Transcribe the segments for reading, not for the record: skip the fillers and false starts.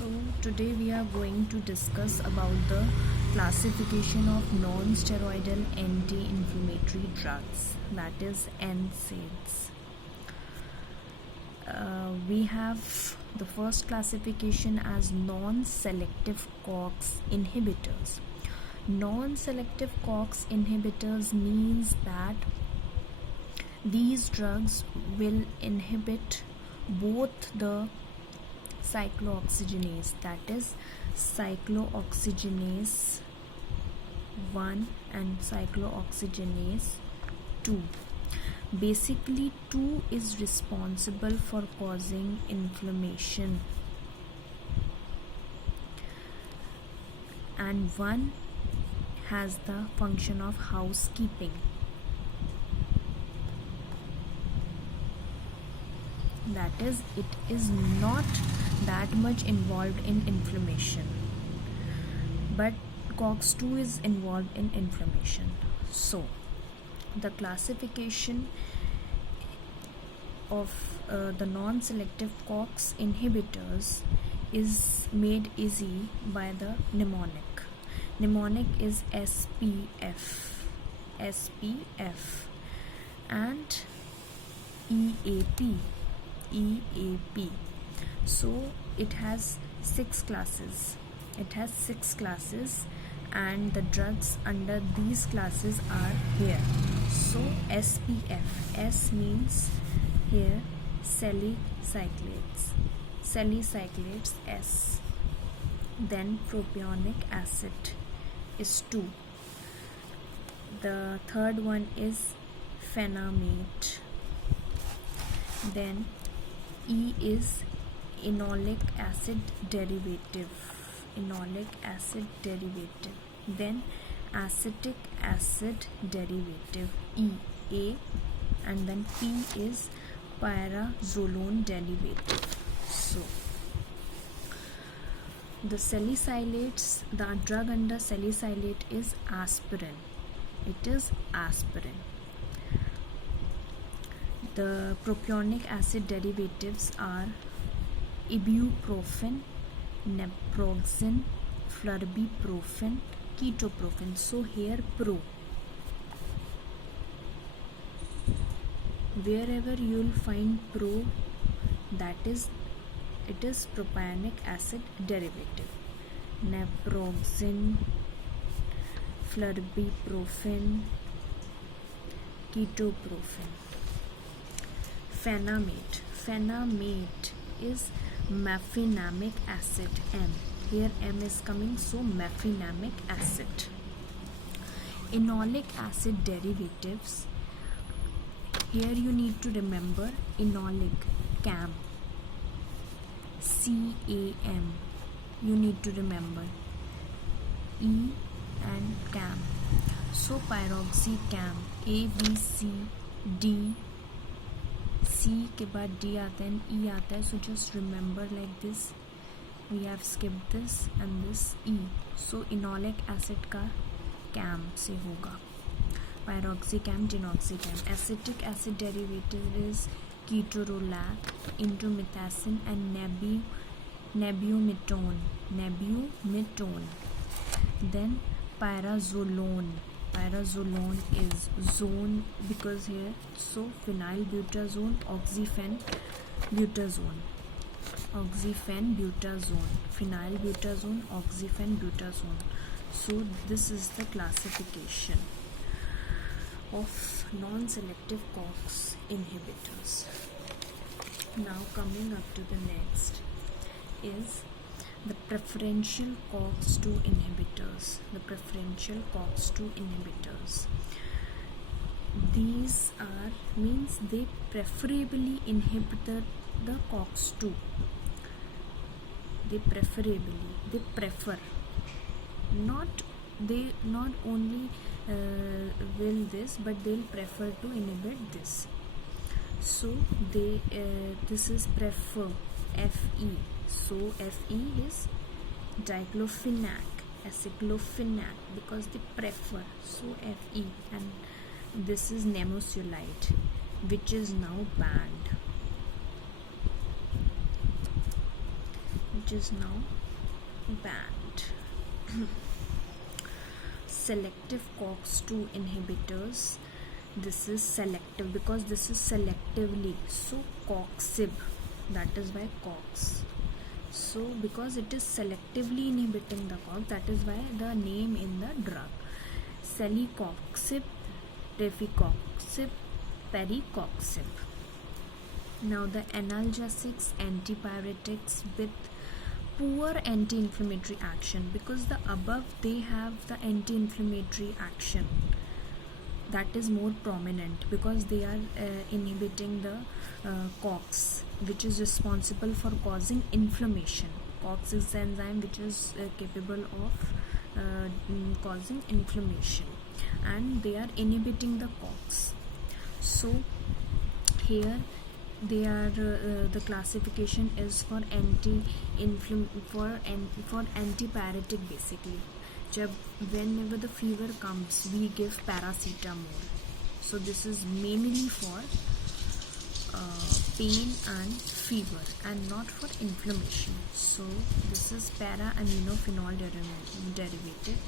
So today we are going to discuss about the classification of non-steroidal anti-inflammatory drugs, that is NSAIDs. We have the first classification as non-selective COX inhibitors. Non-selective COX inhibitors means that these drugs will inhibit both the cyclooxygenase, that is cyclooxygenase 1 and cyclooxygenase 2. Basically 2 is responsible for causing inflammation and 1 has the function of housekeeping. That is, it is not that much involved in inflammation, but COX-2 is involved in inflammation. So the classification of the non-selective COX inhibitors is made easy by the mnemonic. Mnemonic is SPF and EAP. So it has 6 classes. And the drugs under these classes are here. So SPF, S means here salicylates, S. Then propionic acid is 2. The third one is phenamate. Then E is enolic acid derivative. Then acetic acid derivative, EA, and then P is pyrazolone derivative. So the salicylates, the drug under salicylate is aspirin. It is aspirin. The propionic acid derivatives are ibuprofen, naproxen, flurbiprofen, ketoprofen. So here pro. Wherever you will find pro, that is, it is propionic acid derivative. Naproxen, flurbiprofen, ketoprofen. Phenamate is mefenamic acid, M. Here M is coming, so mefenamic acid. Enolic acid derivatives, here you need to remember enolic, CAM, CAM, you need to remember E and CAM. So pyroxycam, A, B, C, D, C के बाद D आता है, E आता है. So just remember like this. We have skipped this and this E. So enolic acid का CAM से होगा. Pyroxycam, dinoxycam. Acetic acid derivative is ketorolac, indomethacin, and nebumetone. Then pyrazolone is zone, because here, so phenylbutazone, oxyphenbutazone, phenylbutazone, oxyphenbutazone. So this is the classification of non-selective COX inhibitors. Now coming up to the next is the preferential COX-2 inhibitors. These are, means they preferably inhibit the COX-2. They prefer. They not only will this, but they'll prefer to inhibit this. So they this is prefer, Fe. So Fe is diclofenac, aceclofenac, because they prefer. So Fe, and this is nimesulide, which is now banned. which is now banned. Selective COX-2 inhibitors. This is selective because this is selectively, so coxib, that is why COX. So because it is selectively inhibiting the COX, that is why the name in the drug. Celecoxib, rifacoxib, pericoxib. Now the analgesics, antipyretics with poor anti-inflammatory action, because the above they have the anti-inflammatory action that is more prominent because they are inhibiting the COX, which is responsible for causing inflammation. COX is the enzyme which is capable of causing inflammation, and they are inhibiting the COX. So here they are the classification is for antipyretic basically. Whenever the fever comes, we give paracetamol. So this is mainly for pain and fever and not for inflammation. So this is para-aminophenol derivative.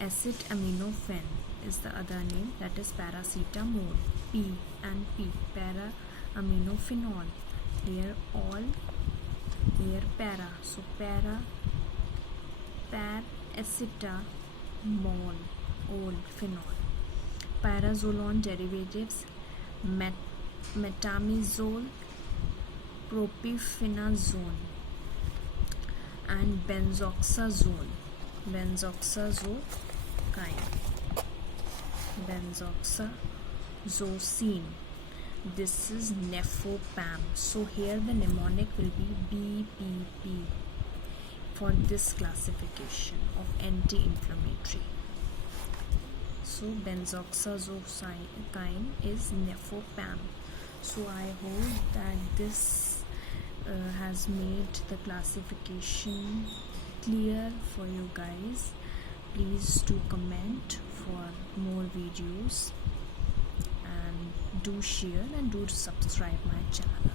Acetaminophen is the other name, that is paracetamol. P and P, para-aminophenol. They are all para. So paracetamol, phenol. Pyrazolone derivatives, metamizole, propionazole, and benzoxazole, benzoxazosine. This is nefopam. So here the mnemonic will be BPP for this classification of anti-inflammatory. So benzoxazosine is nefopam. So I hope that this has made the classification clear for you guys. Please do comment for more videos, and do share and do subscribe my channel.